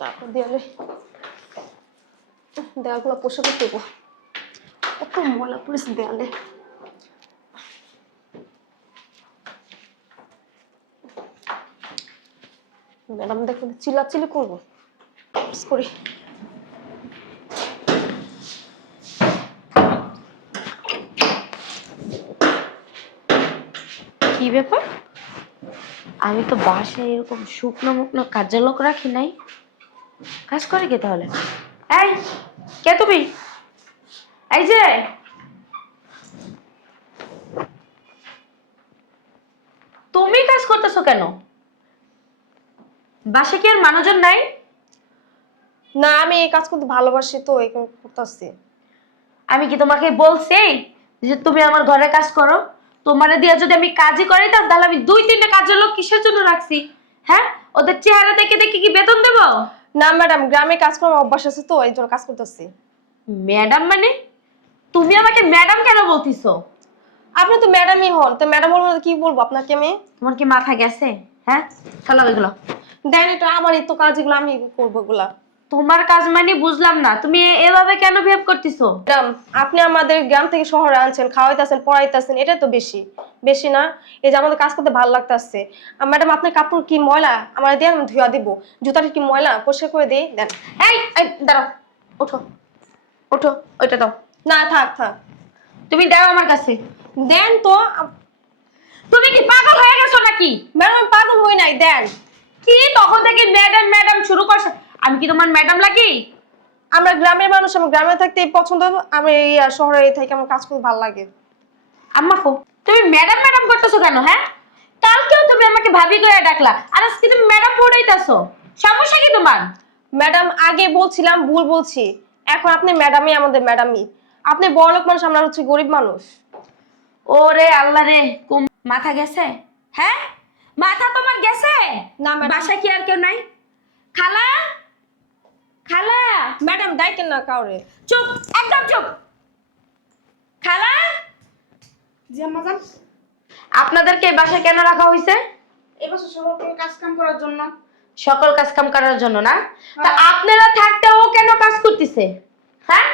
চাকর দেয়ালে দেয়ালগুলো পোষা করতে দেবো। কত ময়লা পড়েছে দেয়ালে। ম্যাডাম দেখলে চিল্লাচিল্লি করবো করি। কি ব্যাপার? আমি তো বাসায় এরকম শুকনো মুকনো কাজের লোক রাখি নাই। কাজ করে কে তাহলে? এই কে তুমি? এই যে তুমি কাজ করতেছো কেন? বাসায় কি আর মানুষজন নাই? না, আমি এই কাজ করতে ভালোবাসি তো এই করতেছি। আমি কি তোমাকে বলছি যে তুমি আমার ঘরে কাজ করো? তোমারে দিয়ে যদি আমি কাজই করাইতাম তাহলে আমি 2-3টা কাজের লোক কিসের জন্য রাখছি? হ্যাঁ, ওদের চেহারা দেখে দেখে কি বেতন দেবো? না ম্যাডাম, গ্রামে কাজ করার অভ্যাস আছে তো এই জন্য কাজ করতেছি। ম্যাডাম মানে? তুমি আমাকে ম্যাডাম কেন বলতিছো? আপনি তো ম্যাডামই হন, তো ম্যাডাম বলবো কি বলবো আপনাকে আমি? তোমার কি মাথা গেছে? হ্যাঁ, চলো এগুলো দেন, এটা আমারই তো কাজ, এগুলো আমি করবো এগুলা। তোমার কাজ মানে বুঝলাম না, তুমি এভাবে কেন বিহেভ করতেছো? ম্যাডাম, আপনি আমাদের গ্রাম থেকে শহরে আনছেন, খাওয়াইতেছেন, পড়াইতেছেন, এটা তো বেশি বেশি না? এই যে আমাদের কাজ করতে ভালো লাগতেছে। ম্যাডাম, আপনার কাপড় কি ময়লা? আমার দিয়ে আমি ধুয়া দিব। জুতাটা কি ময়লা? পরিষ্কার করে দিই, দেন। এই এই, দাঁড়াও, ওঠো ওঠো, ওইটা দাও। না, থাক থাক, তুমি দাও আমার কাছে। দেন তো। তুমি কি পাগল হয়ে গেছো নাকি? ম্যাডাম, আমি পাগল হই নাই, দেন। কি তখন থেকে ম্যাডাম ম্যাডাম শুরু করছে? আমি কি তোমার ম্যাডাম লাগি? আমরা গ্রামের মানুষ, আমার গ্রামে থাকতে পছন্দ। আমি এই শহরে থেকে আমার কাজ করতে ভালো লাগে। আম্মা কো, তুমি ম্যাডাম ম্যাডাম করতেছো কেন? হ্যাঁ, কালকেও তুমি আমাকে ভাবি করে ডাকলা, আর আজকে তুমি ম্যাডাম পড়াইতেছো। সমস্যা কি তোমার? ম্যাডাম, আগে বলছিলাম ভুল বলছি, এখন আপনি ম্যাডামই, আমাদের ম্যাডামই। আপনি বড়লোক মানুষ, আমরা হচ্ছে গরিব মানুষ। ওরে আল্লাহ রে, মাথা গেছে? হ্যাঁ, মাথা তোমার গেছে? না ম্যাডাম। বাসায় কি আর কেউ নাই? খালা, খালা। ম্যাডাম, ডাইকেন না কাউরে। চুপ, একদম চুপ। খালা। জি আম্মা জান, আপনাদেরকে এই বাসায় কেন রাখা হয়েছে? এবছর সকল কাজ কাম করার জন্য। সকল কাজ কাম করার জন্য না? তা আপনারা থাকতে ও কেন কাজ করতেছে? হ্যাঁ,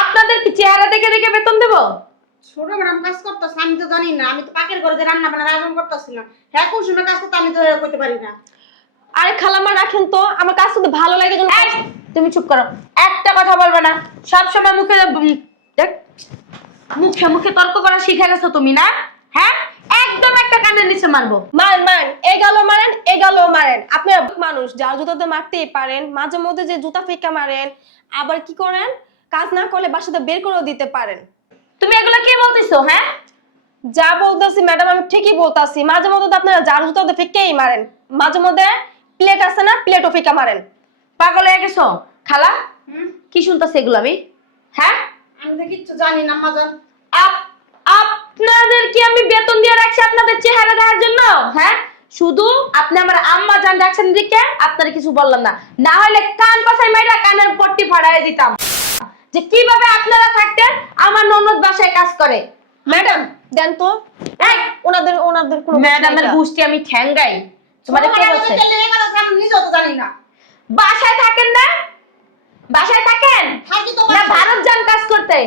আপনাদের কি চেহারা দেখে দেখে বেতন দেব? ছোট ম্যাডাম কাজ করতেছে, আমি তো জানি না। আমি তো পাকের ঘরে যে রান্না বান্নার আয়োজন করতেছিলাম। হ্যাঁ, কোন সময় কাজ করতে আমি তো করতে পারি না। আরে খালাম্মা, রাখেন তো, আমার কাজ করতে ভালো লাগে জন্য। এই, তুমি চুপ করো, একটা কথা বলবে না। সব সময় মুখে দেখ, মুখে মুখে তর্ক করা শিখে গেছো তুমি না? হ্যাঁ, একদম একটা কানের নিচে মারবো। মারেন মারেন, এগালো মারেন, এগালো মারেন। আপনি মানুষ, যার জুতাতে মারতেই পারেন, মাঝে মধ্যে যে জুতা ফেকা মারেন, আবার কি করেন, কাজ না করলে বাসাতে বের করেও দিতে পারেন। তুমি এগুলো কি বলতেছো? হ্যাঁ, যা বলতেছি ম্যাডাম, আমি ঠিকই বলতাছি। মাঝে মধ্যে তো আপনারা যার জুতাতে ফেকেই মারেন, মাঝে মধ্যে প্লেট আছে না, প্লেটও ফেকা মারেন। পাগল হয়ে গেছো? খালা, হুম, কি শুনতেছে এগুলো আমি? হ্যাঁ, আমি তো কিচ্ছু জানি না আম্মা জান। আপনাদের কি আমি বেতন দিয়ে রাখছি আপনাদের চেহারা দেখার জন্য? হ্যাঁ, শুধু আপনি আমার আম্মা জান রাখছেন দিকে আপনারা কিছু বললাম না, না হলে কান পাছাই মাইরা কানের পট্টি ফাড়াই দিতাম। যে কিভাবে আপনারা থাকতেন, আমার ননদ বাসায় কাজ করে। ম্যাডাম, দেন তো। এই, ওনাদের ওনাদের কোনো ম্যাডামের গুষ্টি আমি ঠ্যাঙ্গাই। তোমাদের কে বলছে? আমি নিজেও তো জানি না। বাসায় থাকেন না? বাসায় থাকেন থাকি তো না বাসায়। ভারত যান কাজ করতে?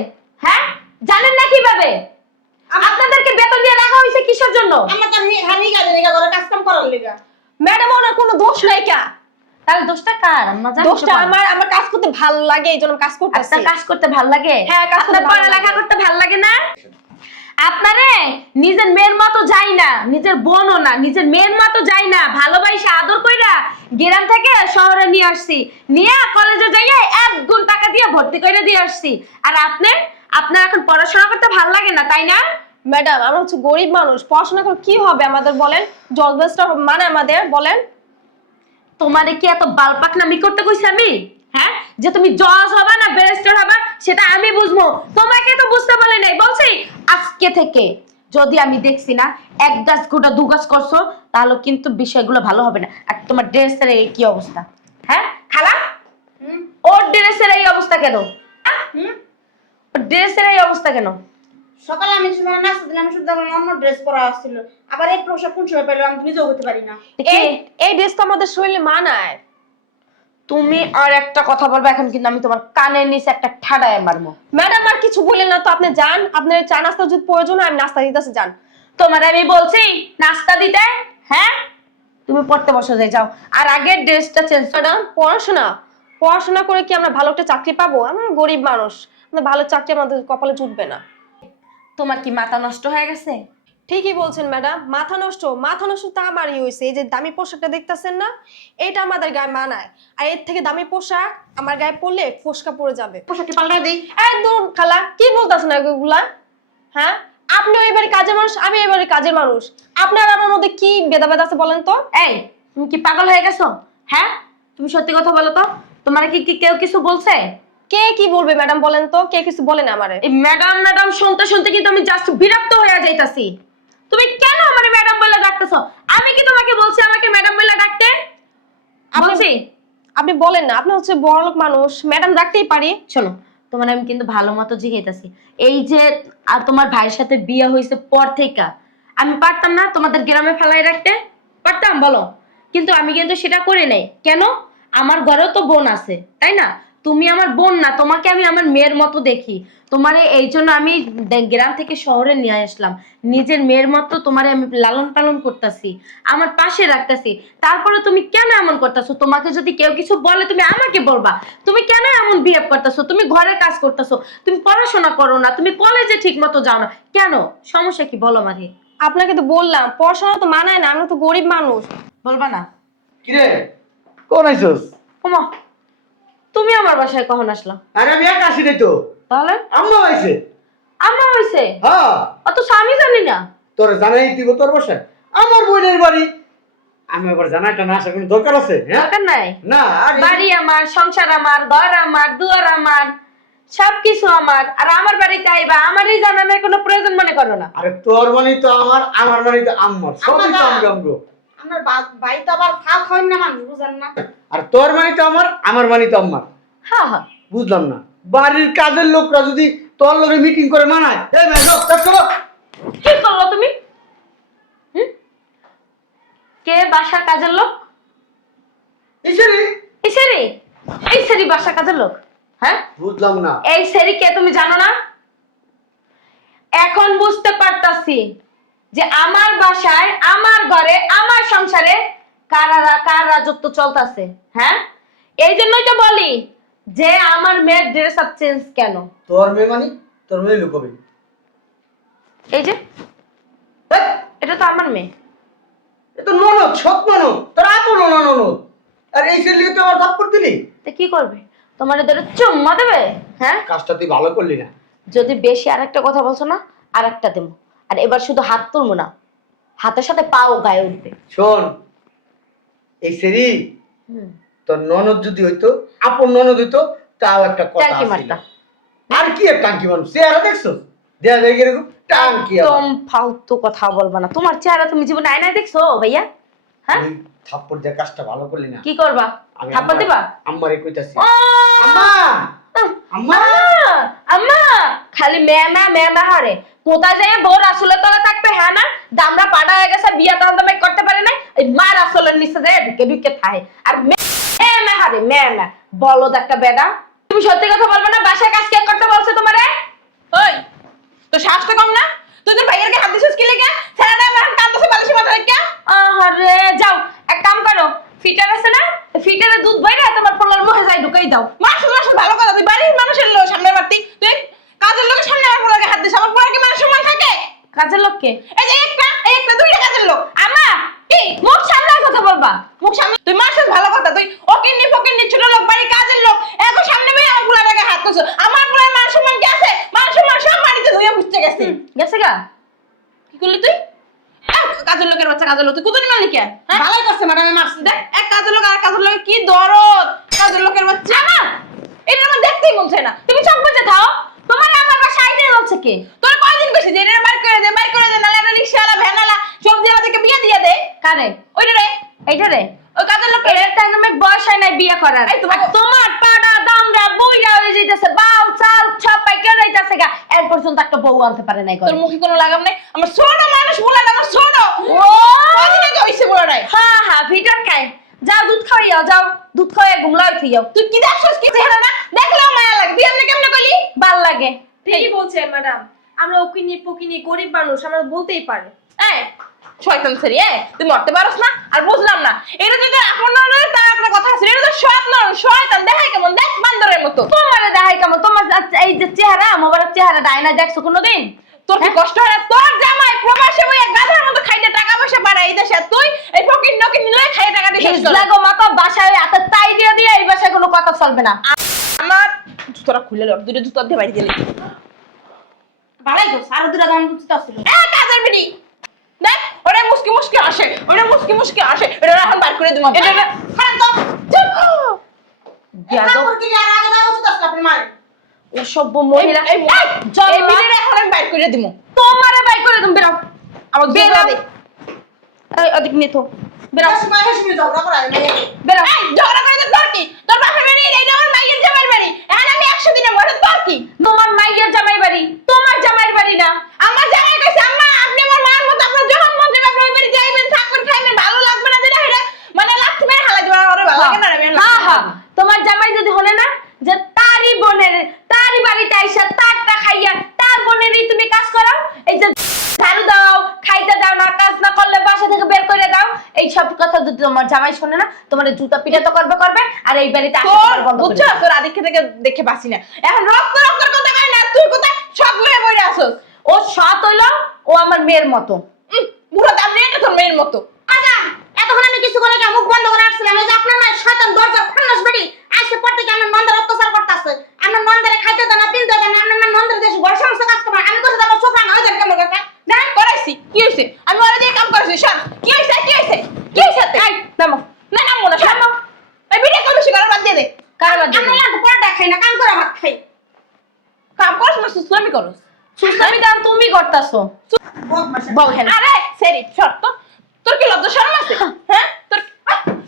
হ্যাঁ, জানেন না কিভাবে আপনাদেরকে বেতন দিয়ে রাখা হয়েছে কিসের জন্য? আমার তো হানি গাজে লেগা ঘরে কাজ কাম করার লেগা। ম্যাডাম, ওনার কোনো দোষ নাই কা। তাহলে দোষটা কার? আম্মা জান, দোষটা আমার, আমার কাজ করতে ভালো লাগে এই জন্য কাজ করতেছি। আপনার কাজ করতে ভালো লাগে? হ্যাঁ, কাজ করতে আপনার ভালো পড়ালেখা লাগে। করতে ভালো লাগে না? আপনারে নিজের মেয়ের মতো যাই না, নিজের বোনও না, নিজের মেয়ের মতো যাই না, ভালোবাসা আদর কইরা গ্রাম থেকে শহরে নিয়ে আসছি, নিয়ে কলেজে যাইয়া 1 গুণ টাকা দিয়ে ভর্তি করে দিয়ে আসছি। আর আপনার এখন পড়াশোনা করতে ভালো লাগে না, তাই না? ম্যাডাম, আমরা হচ্ছে গরিব মানুষ, পড়াশোনা করে কি হবে আমাদের বলেন? জলবেস্টা মানে আমাদের বলেন? তোমারে কি এত বালপাকনামি করতে কইছি আমি? হ্যাঁ, যে তুমি জজ হবা না ব্যারিস্টার হবা সেটা আমি বুঝবো, তোমাকে তো বুঝতে বলে নাই। বলছি আজকে থেকে যদি আমি দেখছি না 1 গাছ গোটা 2 গাছ করছো, তাহলে কিন্তু বিষয়গুলো ভালো হবে না। আর তোমার ড্রেসের এই কি অবস্থা? হ্যাঁ খালা, হুম ওর ড্রেসের এই অবস্থা কেন? হুম, ওর ড্রেসের এই অবস্থা কেন? সকালে আমি সময় নাস্তা দিলাম, শুধু আমার অন্য ড্রেস পরা আসছিল। আবার এই পোশাক কোন সময় পেলো আমি তো নিজেও করতে পারি না। এই এই ড্রেস তো আমাদের শরীরে মানায়। তুমি আর একটা কথা বলবে এখন কিন্তু আমি তোমার কানের নিচে একটা ঠাডায় মারবো। ম্যাডাম আর কিছু বলেন না তো, আপনি যান, আপনার চা নাস্তা যদি প্রয়োজন হয় আমি নাস্তা দিতেছি, যান। তোমার আমি বলছি নাস্তা দিতে, হ্যাঁ তুমি পড়তে বসে যাও আর আগের ড্রেসটা চেঞ্জ করো। ম্যাডাম পড়াশোনা পড়াশোনা করে কি আমরা ভালো একটা চাকরি পাবো? আমরা গরিব মানুষ, আমাদের ভালো চাকরি আমাদের কপালে জুটবে না। তোমার কি মাথা নষ্ট হয়ে গেছে? ঠিকই বলছেন ম্যাডাম, মাথা নষ্ট তো আমারই হয়েছে। এই যে দামি পোশাকটা দেখতেছেন না, এটা আমাদের গায়ে মানায়, আর এর থেকে দামি পোশাক আমার গায়ে পরলে ফোসকা পড়ে যাবে। পোশাকটি পাল্টাই দেই। একদম খালা কি বলতেছেন এগুলা? হ্যাঁ, আপনি এবারে কাজের মানুষ, আমি এবারে কাজের মানুষ, আপনার আমার মধ্যে কি ভেদাভেদ আছে বলেন তো? এই তুমি কি পাগল হয়ে গেছো? হ্যাঁ তুমি সত্যি কথা বলো তো, তোমার কি কেউ কিছু বলছে? কে কি বলবে ম্যাডাম বলেন তো? কে কিছু বলে না আমারে? এই ম্যাডাম ম্যাডাম শুনতে শুনতে কিন্তু আমি জাস্ট বিরক্ত হয়ে যাইতাছি। তুমি কেন আমারে ম্যাডাম বলে ডাকতেছো? আমি কি তোমাকে বলছি আমাকে ম্যাডাম বলে ডাকতে? বলছি? আপনি বলেন না, আপনি হচ্ছে বড়লোক মানুষ, ম্যাডাম ডাকতেই পারি। শোনো, তোমার আমি কিন্তু ভালো মতো জিজ্ঞাসাইতাছি। এই যে আর তোমার ভাইয়ের সাথে বিয়ে হয়েছে পর থেকে আমি পারতাম না তোমাদের গ্রামে ফেলাই রাখতে? পারতাম বলো? কিন্তু আমি কিন্তু সেটা করে নাই। কেন? আমার ঘরেও তো বোন আছে, তাই না? তুমি আমার বোন না, তোমাকে আমি আমার মেয়ের মতো দেখি। তোমারে এই জন্য আমি গ্রাম থেকে শহরে নিয়ে আসলাম, নিজের মেয়ের মতো তোমারে আমি লালন পালন করতেছি, আমার পাশে রাখতেছি। তারপরে তুমি কেন এমন করতেছো? তোমাকে যদি কেউ কিছু বলে তুমি আমাকে বলবা। তুমি কেন এমন বিহেভ করতেছো? তুমি ঘরের কাজ করতেছো, তুমি পড়াশোনা করো না, তুমি কলেজে ঠিক মতো যাও না কেন? সমস্যা কি বলো মাঝে? আপনাকে তো বললাম পড়াশোনা তো মানায় না, আমরা তো গরিব মানুষ। বলবা না? কিরে কোন আইছস? ওমা, তুমি আমার বাসায় কখন আসলা? আরে আমি একা আসি নাই তো, তাহলে আম্মা আইছে। আমরা হইছে হ্যাঁ, অত স্বামী জানি না। তোর জানাই দিব তোর বাসায় আমার বোনের বাড়ি। আমি আবার জানাইটা না আসার কোনো দরকার আছে? হ্যাঁ দরকার নাই। না, আর বাড়ি আমার, সংসার আমার, ঘর আমার, দুয়ার আমার, সবকিছু আমার। আর আমার বাড়িতে আইবা, আমারই জানানোর কোনো প্রয়োজন মনে করো না। আরে তোর মানে তো আমার মানে তো আম্মার, সবই তো আমগো। আপনার ভাই তো আবার খাও খাওয়ান না মানুষ, বুঝেন না? আর তোর মানে তো আমার মানে তো আম্মার। হ্যাঁ হ্যাঁ, বুঝলাম না, বাড়ির কাজের লোকরা যদি তোর লগে মিটিং করে মানায়, এই ম্যাম লোক কাজ করো। কি করলো তুমি? কে বাসার কাজের লোক? ইসেরি এই সেরি? এই সেরি বাসার কাজের লোক? হ্যাঁ, বুঝলাম না। এই সেরি কে তুমি জানো না? এখন বুঝতে পারতাছি যে আমার বাসায়, আমার ঘরে, আমার সংসারে কার রাজত্ব চলতেছে। হ্যাঁ, এই জন্যই তো বলি যে আমার মেয়ের ড্রেস আপ চেঞ্জ কেন। তোর মেয়ে মানে তোর মেয়ে লুকোবে। এই যে এটা তো আমার মেয়ে। এ তো ননদ, সৎ ননদ, তোর আপন ননদ। আর এই ছেলে তো আমার থাপ্পড় দিলি, তা কি করবে? তোমার ধরে চুম্মা দেবে? হ্যাঁ, কাজটা তুই ভালো করলি না। যদি বেশি আরেকটা কথা বলছো না আরেকটা দেবো। আর এবার শুধু হাত তুলবো না, হাতের সাথে পাও গায়ে উঠবে। শোন, এই সেরি হুম, তোর ননদ যদি হইতো, আপন ননদ হইতো, তাও একটা কথা টাঙ্কি ছিল। মারতা। আর কি এক টাঙ্কি মানুষ, চেহারা দেখছো? দেয়া যায় এরকম টাঙ্কি। একদম ফালতু কথা বলবা না। তোমার চেহারা তুমি জীবনে আয়নায় দেখছো ভাইয়া? হ্যাঁ, তুই থাপ্পড় দিয়ে কাজটা ভালো করলি না। কি করবা? আমি থাপ্পড় দিবা? আম্মারে কইতাছি। ও, আম্মা, আম্মা, আম্মা খালি মেমা মেমা হারে। কোথায় যায় বউর আসলে তলা থাকবে? হ্যাঁ না, দামরা পাড়া হয়ে গেছে, বিয়া তো আমি করতে পারে না, এই মার আসলের নিচে যায় ঢুকে ঢুকে থাকে। আর মেমা হারে মেমা বলদ একটা বেডা। তুমি সত্যি কথা বলবে না? বাসায় কাজ কে করতে বলছে তোমারে? ওই তো সাহসটা কম না? তুই তোর ভাইয়ের গায়ে হাত দিছিস কি লেগে? ছেলেটা আমার কাঁদতেছে বালিশে মাথা রেখে। আরে যাও, এক কাম করো, ফিটার আছে না, ফিটারে দুধ বাইরে তোমার পোলার মুখে যাই ঢুকাই দাও। মানুষ ভালো কথা, তুই বাড়ির মানুষের লোক সামনে বাড়তি, তুই কাজের লোকের সামনে আমার পোলার গায়ে হাত দিস। আমার পোলার কি মানুষ সম্মান থাকে? কাজের লোককে এই যে একটা দুইটা কাজের লোক। আমা কি মুখ সামনে কথা বলবা? মুখ সামনে তুই মানুষের ভালো কথা, তুই ওকিন্নি ফকিন্নি ছোট লোক বাড়ির কাজের লোক এখন সামনে বেয়ে আমার পোলার গায়ে হাত দিস। আমার পোলার মান সম্মান কি আছে? মান সম্মান সব বাড়িতে ধুয়ে বুঝতে গেছি। গেছে গা? কি করলি তুই? কাজের লোকের বাচ্চা, কাজের লোক তুই কুতুনি মারলি কে? হ্যাঁ ভালোই করছে ম্যাডাম, মারছি। দেখ, এক কাজের লোক আর কাজের লোকের কি দরদ। কাজের লোকের বাচ্চা আমা এটা আমার দেখতেই বলছে না, তুমি চোখ বুজে থাও। তোমার আমার বাসায় আইতে বলছে কে? তোর কয়দিন কইছি যে এটা বাইক করে দে, বাইক করে দে, নালে একটা রিকশাওয়ালা ভ্যানওয়ালা সবজি আমাদেরকে বিয়ে দিয়ে দে। কারে? ওইটা রে, এইটা রে? ওই কাজের লোক এর টাইমে বয়স হয় নাই বিয়ে করার। এই তোমার- আর তোমার পাড়া দামরা বুইরা হয়ে যাইতেছে, বাল চাল সব পাইকে যাইতেছে গা। এর পর্যন্ত একটা বউ আনতে পারে নাই ঘরে। তোর মুখে কোনো লাগাম নাই। আমার ছোট মানুষ বলে না, আমার ছোট ও কয়দিন আগে হইছে বলে নাই। হ্যাঁ হ্যাঁ, ফিটার খায় যাও দুধ খাওয়াইও, যাও দুধ খাওয়াই ঘুমলাও থইও। তুই কি দেখছস কি চেহারা না দেখলেও মায়া লাগে তুই এমনি কেমনে কইলি ভাল লাগে। ঠিকই বলছে ম্যাডাম, আমরা ওকিনি পকিনি গরিব মানুষ, আমরা বলতেই পারে। এই শয়তান ছেড়ে তুই মরতে পারছ না আর বুঝলাম না এটা যদি আপন না নয় তার আপনার কথা আছে এটা তো শয়তান শয়তান দেখাই কেমন দেখ বান্দরের মতো তোমারে দেখাই কেমন, তোমার এই যে চেহারা, মোবারক চেহারা ডাইনা দেখছো কোনোদিন? তোর কি কষ্ট হয় না তোর জামাই প্রবাসে বইয়া গাধার মতো খাইতে টাকা পয়সা বাড়াই এই দেশে তুই এই ফকির নকির নিলে খাইয়ে টাকা দিয়ে শেষ কর লাগো মাথা বাসায় হাতে তাই দিয়ে দিয়ে এই বাসায় কোনো কথা চলবে না। আমার জুতোটা খুলে লব দুটো জুতো দিয়ে বাইরে দিলি ভালোই করছ আর দুটা দাম বুঝতে আসছিল এ কাজের বিড়ি দেখ ওরে মুস্কি মুস্কি আসে ওরে মুস্কি মুস্কি আসে এটা এখন বার করে দিমু এটা খারাপ তো বেয়াদব কাপড় কি আর আগে দাও বুঝতে আসছিল আপনি মারেন অসভ্য মহিলা। এই বিড়িটা এখন আমি বার করে দিমু তোমারে বাই করে তুমি বেরাও, আমার বেরা দে এই ওদিক নিয়ে তো বেরাও, বেশ মাঝে শুনে ঝগড়া করা হয় মেয়ে বেরাও। এই ঝগড়া করে তো তোর কি তোর বাপের বাড়ি এইটা আমার মাইয়ের জামাইয়ের বাড়ি এখন আমি 100 দিনে মরে তোর কি তোমার মাইয়ের জামাই বাড়ি, তোমার জামাইয়ের বাড়ি না। আমার জামাই কইছে আম্মা আপনি আমার মার মতো আপনার যখন মন চাইবে আপনি ওই বাড়ি যাইবেন থাকবেন খাইবেন ভালো লাগবে না যেটা এটা মানে লাথি মেরে হালাই দিবেন ওরে ভালো লাগে না রে হ্যাঁ হ্যাঁ, তোমার জামাই যদি হলে না যে তারই বোনের তারই বাড়িতে আইসা তারটা খাইয়া তার বোনেরই তুমি কাজ করাও, এই যে ঝাড়ু দাও, খাইতে দাও না, কাজ না করলে বাসা থেকে বের করে দাও, এই সব কথা যদি তোমার জামাই শোনে না তোমার জুতা পিটা তো করবে আর এই বাড়িতে আসা তোর তোমার বন্ধ করে বুঝছো তোর আদিকে থেকে দেখে বাসি না এখন রক্ত রক্তের কথা কই না তুই কোথা সব লয়ে বইরা আছস ও সৎ হইলো, ও আমার মেয়ের মতো। পুরো দাম নিয়ে তোর মেয়ের মতো আচ্ছা এতক্ষণ আমি কিছু করে কি মুখ বন্ধ করে রাখছিলাম এই যে আপনার মায়ের শয়তান দরজার খন্নাস বেড়ি আজকে পর থেকে আমার নন্দের অত্যাচার করতেছে আমার নন্দের খাইতে দেন না পিনতে দেন না আপনার মা নন্দের দেশে ঘর সংসার কাজ করে আমি কোথায় আমার ছোকরা হয়ে যাবে কেমন কথা জান করাইছি কি হইছে আমি ওরে দিয়ে কাম করাইছি শোন কি হইছে কি হইছে এই নামো, না না মনে শোন এই ভিডিও কল বেশি করে বাদ দিয়ে দে কার বাদ আমরা না পরোটা খাই না কাম করে ভাত খাই কাম করছ না সুস্লামি করস সুস্থামি কাম তুমি করতাছো। বদমাশ বল হেন আরে সেরি শর্ত তোর কি লজ্জা শরম আছে হ্যাঁ তোর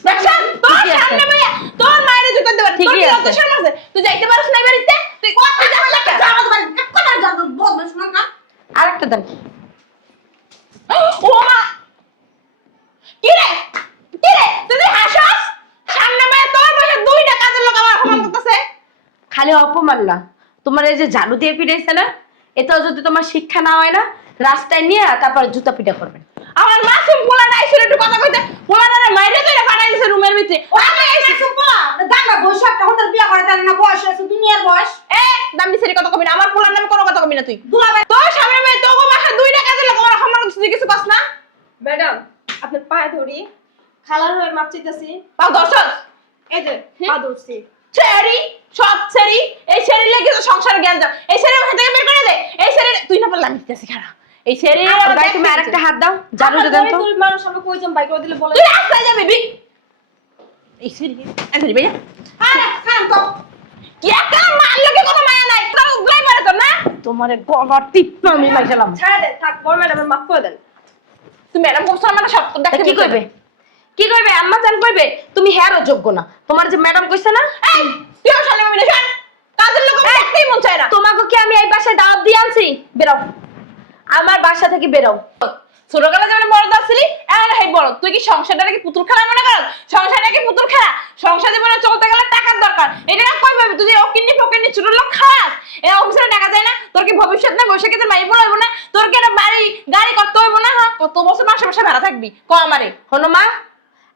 দেখছান তোর ঠিকই আছে। সামনে ভাইয়া তোর মায়ের জুতো দেবার তোর ঠিকই কি লজ্জা আছে। শরম আছে তুই যাইতে পারছ না এই বাড়িতে তুই কত যাস না কেন? আমাদের বাড়ি এক কথা জানো বদমাশ না আরেকটা দেন। ও মা কি রে তুই হাসস সামনে ভাইয়া তোর বসে দুইটা কাজের লোক আমার অপমান করতেছে খালি অপমান না, তোমার এই যে ঝাড়ু দিয়ে পিটাইছে না, এটাও যদি তোমার শিক্ষা না হয় না রাস্তায় নিয়ে তারপর জুতা পিটা করবেন। আমার মাসুম পোলা নাইছিল একটু কথা কইতে পোলাটারে মাইরে কইরা পাঠাই দিছে রুমের ভিতরে আমি এসে সুপলা দাদা বৈশাখ তখন তোর বিয়ে করে দেন না বয়স আছে দুনিয়ার বয়স এ দাম দিছে কথা কবি না আমার পোলার নামে কোনো কথা কবি না তুই দুলাভাই তোর সামনে মেয়ে তোকে বাসা দুইটা কাজের লোক আমার অপমান করতেছে তুই কিছু কস না ম্যাডাম আপনার পায়ে ধরি, খালার হয়ে মাপ চাইতেছি। পাও দর্শক এই যে পা ধরছি। ছেড়ি সব ছেড়ি এই ছেড়ি লেগে তো সংসারে জ্ঞান দাও এই ছেড়ি ওখান থেকে বের করে দে এই ছেড়ি তুই না পারলাম দিতেছি খারাপ এই ছেড়ি আর গায়ে তুমি আরেকটা হাত দাও, ঝাড়ু আপনার দেন তো। গরিব মানুষ আমরা কইজন বাই করে দিলে বলে তুই রাস্তায় যাবি বি এই ছেড়ি এই ভাইয়া আরে খারাপ তো কি একটা মার লোকে কোনো মায়া নাই তোর উগলাই মারে তো না তোমারে গলা টিপে আমি লাগালাম। ছাড়া দেন, থাক বড় ম্যাডামের মাফ করে দেন। তুই ম্যাডাম কোন মানে সব তো তা দেখতে কি কইবে, কি কইবে? আম্মা জান কইবে তুমি হেয়ারও যোগ্য না, তোমার যে ম্যাডাম কইছে না এই তুই আমার সামনে মিলে শোন কাজের লোক আমি দেখতেই মন চায় না তোমাকে কি আমি এই বাসায় দাওয়াত দিয়ে আনছি? বেরাও আমার বাসা থেকে, বেরাও। ছোটবেলা যেমন বড় দাসলি এখন হেই বড় তুই কি সংসারটা কি পুতুল খেলা মনে কর সংসারটা কি পুতুল খেলা সংসার জীবনে চলতে গেলে টাকার দরকার এটা না কই ভাবি তুই যে ওকিন্নি ফকিন্নি ছোট লোক খাস এই অফিসে টাকা যায় না তোর কি ভবিষ্যৎ না বসে কি তোর মাই বলবো না তোর কি একটা বাড়ি গাড়ি করতে হইব না হ্যাঁ কত বছর মাসে মাসে ভাড়া থাকবি ক আমারে হনো মা,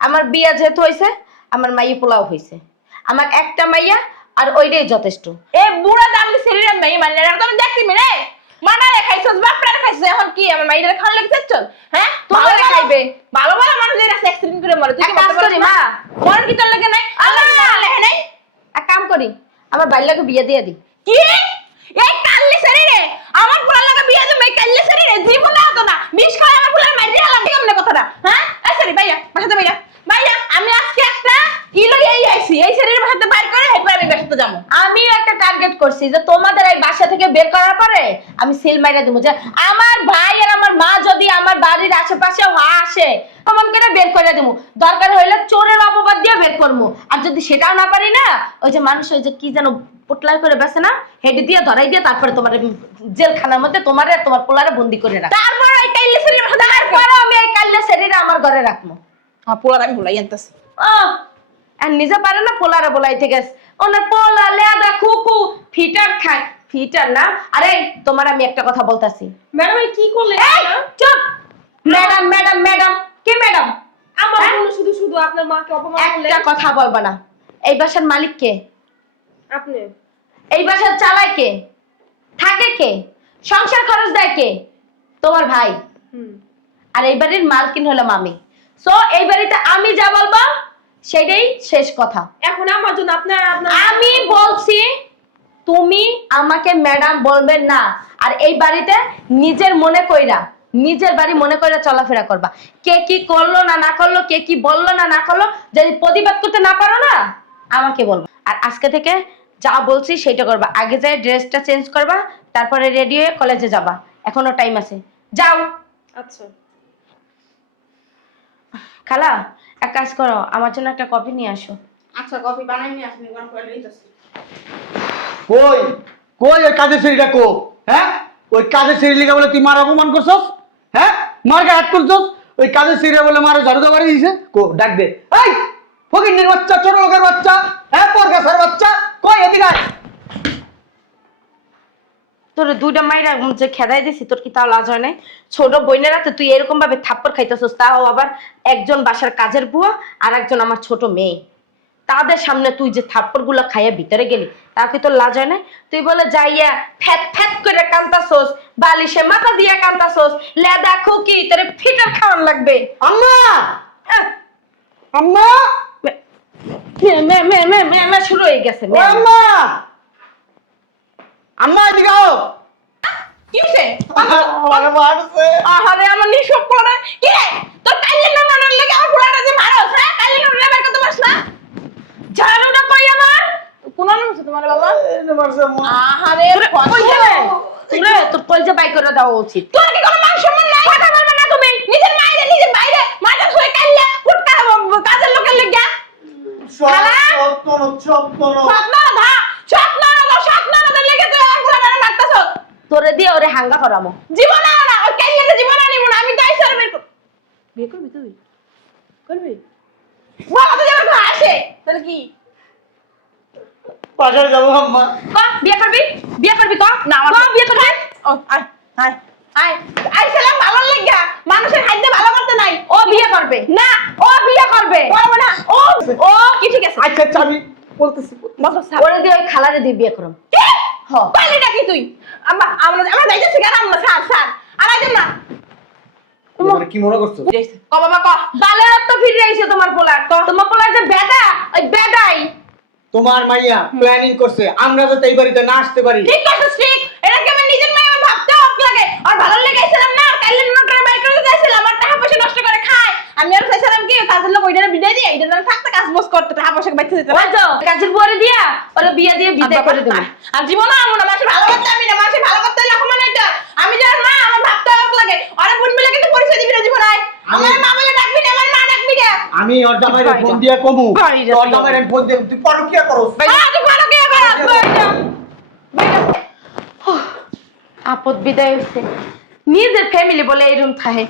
আমার বিয়া যেহেতু হয়েছে আমার মাইয়া পোলাও হয়েছে, আমার একটা মাইয়া আর ওইটাই যথেষ্ট। এই বুড়া দামলি শরীরে মাই মানে এটা তো আমি দেখছি মেরে মানারে খাইছস বাপরে খাইছস এখন কি আমার মাইরে খাওয়ার লাগছে চল হ্যাঁ তোমারে খাইবে। ভালো ভালো মানুষ এরা অ্যাক্সিডেন্ট করে মরে তুই এক কাজ করি মা, মরণ কি তোর লাগে নাই আল্লাহ কি মরণ লাগে নাই এক কাম করি আমার বাইলাকে বিয়ে দিয়ে দিই। কি এই কাল্লি শরীরে আমার পোলার লাগা বিয়ে দিবে এই কাল্লি শরীরে জীবন না হতো না বিষ খায় আমার পোলার মাইরে আলাম কেমনে কথাটা হ্যাঁ এই সরি ভাইয়া বাসাতে ভাইয়া ভাইয়া আমি আজকে একটা কি লই আইছি এই শরীরের বাসাতে বাইর করে একবার আমি বাসাতে যাবো আমি একটা টার্গেট করছি যে তোমাদের এই বাসা থেকে বের করার পরে আমি সিল মাইরা দেবো যে আমার ভাই আর আমার মা যদি আমার বাড়ির আশেপাশে আসে কমন করে বের করে দেবো, দরকার হইলে চোরের অপবাদ দিয়ে বের করবো। আর যদি সেটাও না পারি না ওই যে মানুষ ওই যে কি যেন পোটলাই করে বেছে না হেডে দিয়ে ধরাই দিয়ে তারপরে তোমার জেলখানার মধ্যে তোমার আর তোমার পোলারে বন্দি করে রাখ, তারপর এই কাল্লি শরীরের বাসাতে বাইর করে তারপরে আমি এই কাল্লা শরীরে আমার ঘরে রাখবো। আমার পোলার আমি ভুলাই আনতেছি আর নিজে পারে না পোলারে বলাইতে গেছে ওনার পোলা লেদা কুকু ফিটার খায় ফিটার না। আরে তোমার আমি একটা কথা বলতাছি। ম্যাডাম কি করলেন? এই চুপ। ম্যাডাম ম্যাডাম ম্যাডাম কে ম্যাডাম? আমার হ্যাঁ? জন্য শুধু শুধু আপনার মাকে অপমান করলেন। একটা কথা বলবা না। এই বাসার মালিক কে? আপনি। এই বাসার চালায় কে? থাকে কে? সংসার খরচ দেয় কে? তোমার ভাই। আর এই বাড়ির মালকিন হলো মামি। সো এই বাড়িতে আমি যা বলবো সেটাই শেষ কথা। এখন আমার জন্য আপনার আমি বলছি তুমি আমাকে ম্যাডাম বলবেন না। আর এই বাড়িতে নিজের মনে কইরা নিজের বাড়ি মনে কইরা চলাফেরা করবা। কে কি করলো না না করলো, কে কি বললো না না করলো, যদি প্রতিবাদ করতে না পারো না আমাকে বলবা। আর আজকে থেকে যা বলছি সেটা করবা। আগে যাই ড্রেসটা চেঞ্জ করবা, তারপরে রেডি হয়ে কলেজে যাবা। এখনো টাইম আছে, যাও। আচ্ছা খালা এক কাজ করো, আমার জন্য একটা কফি নিয়ে আসো। আচ্ছা কফি বানাই নিয়ে আসনি, গরম করে লইতেছি। কই কই ওই কাজের সিঁড়িটা কো? হ্যাঁ, ওই কাজের সিঁড়ি লিখা বলে তুই মার অপমান করছস? হ্যাঁ, মারকে হাত তুলছস? ওই কাজের সিঁড়িটা বলে মারে ঝাড়ু দেওয়া দিয়েছে? কো ডাক দে। এই ফকিন্নির বাচ্চা, ছোট লোকের বাচ্চা, হ্যাঁ পরগাছার বাচ্চা, কই এদিকে আয়। তোর দুইটা মাইরা যে খেদাই দিছি, তোর কি তাও লাজ হয় নাই? ছোট বোনেরা তো তুই এরকম ভাবে থাপ্পড় খাইতেছস, তাও আবার একজন বাসার কাজের বুয়া আর একজন আমার ছোট মেয়ে, তাদের সামনে তুই যে থাপ্পড় গুলো খাইয়া ভিতরে গেলি, তা কি তোর লাজ হয় নাই? তুই বলে যাইয়া ফ্যাট ফ্যাট করে কান্তাছস, বালিশে মাথা দিয়া কান্তাছস, লেদা খুকি তোর ফিটার খাওয়ান লাগবে। আম্মা আহ, আম্মা মে মে মে মে মে শুরু হয়ে গেছে। ও আম্মা আম্মা এদিকে আও। কি হইছে? আমাকে মারছে। আহারে আমার নিঃসব করে কি রে? তোর কাইলে না মানার লাগে আমার পুরাটা যে মারছ, হ্যাঁ? কাইলে না বের করতে পারছ না? ঝাড়ুটা কই আমার? কোন আনছে তোমার বাবা? এই মারছে আম্মা। আহারে কই যাবে? তুই তোর কলজা বাই করে দেওয়া উচিত। তোর কি কোনো মান সম্মান নাই? কথা বলবে না তুমি। নিজের মাইরে নিজের বাইরে মাথা ছুঁয়ে কাইলা ফুটকা কাজের লোকের লাগা। খালা? স্বপ্নদের লেগে তুই আমার পুরা বেড়া মারতাছ। তোরে দিয়ে ওরে হাঙ্গা করামো। জীবন আও না, ওই কাইলে জীবন আনিব না, আমি তাই সর বের কর। বিয়ে করবি তুই? করবি? বাবা তো যেমন আসে, তাহলে কি? বাসায় যাবো আম্মা। ক বিয়ে করবি? বিয়ে করবি ক? না আমার বিয়ে করবি? ও আয় আয় আয় আইছিলাম ভালো লাগা, মানুষের খাইতে ভালো করতে নাই। ও বিয়ে করবে। না ও বিয়ে করবে। করবো না। ও ও কি ঠিক আছে? আচ্ছা আচ্ছা আমি বলতেছি। ওরে দিয়ে ওই খালারে দিয়ে বিয়ে করম। কি? হ। কইলি নাকি তুই? আমরা যাইতেছি কেন? আমরা স্যার আর আইতেন না। তোমার কি মনে করছো? ক বাবা ক। বালের তো ফিরে আইছে তোমার পোলা। তোমার পোলার যে বেটা, ওই বেটাই। তোমার মাইয়া প্ল্যানিং করছে আমরা যাতে এই বাড়িতে না আসতে পারি। ঠিক করছিস ঠিক। এটা কি আমার নিজের মেয়ে, আমার ভাবতে হক লাগে। আর ভালো লেগেছিলাম না, কাইলে নোটরে বাইর করে যাইছিলাম, আমার টাকা পয়সা নষ্ট করে খায়। আমি আর চাইছিলাম কি কাজের লোক ওইটা বিদায় দিয়ে এইটা থাকতে কাজ বস করতে, টাকা পয়সা বাইতে দিতে। ওই তো কাজের বুয়ারে দিয়া ওরে বিয়ে দিয়ে বিদায় করে দেব। আর জীবনে আমু না, মানুষ ভালো করতে আমি না, মানুষ ভালো করতে লক্ষ্য মানে এটা। আমি যার মা, আমার ভাবতে হক লাগে। আরে বোন মিলে কিন্তু পরিচয় দিবি না জীবন আয়। আমার মা বলে ডাকবি না, আমার মা ডাকবি না। আমি ওর জামাইরে ফোন দিয়া কমু। বাইরে ওর জামাইরে ফোন দিয়ে তুই পারো কি করছ? তুই ভালো কি করাস? আপদ বিদায় হইছে। নিজের ফ্যামিলি বলে এই রুম থাকে।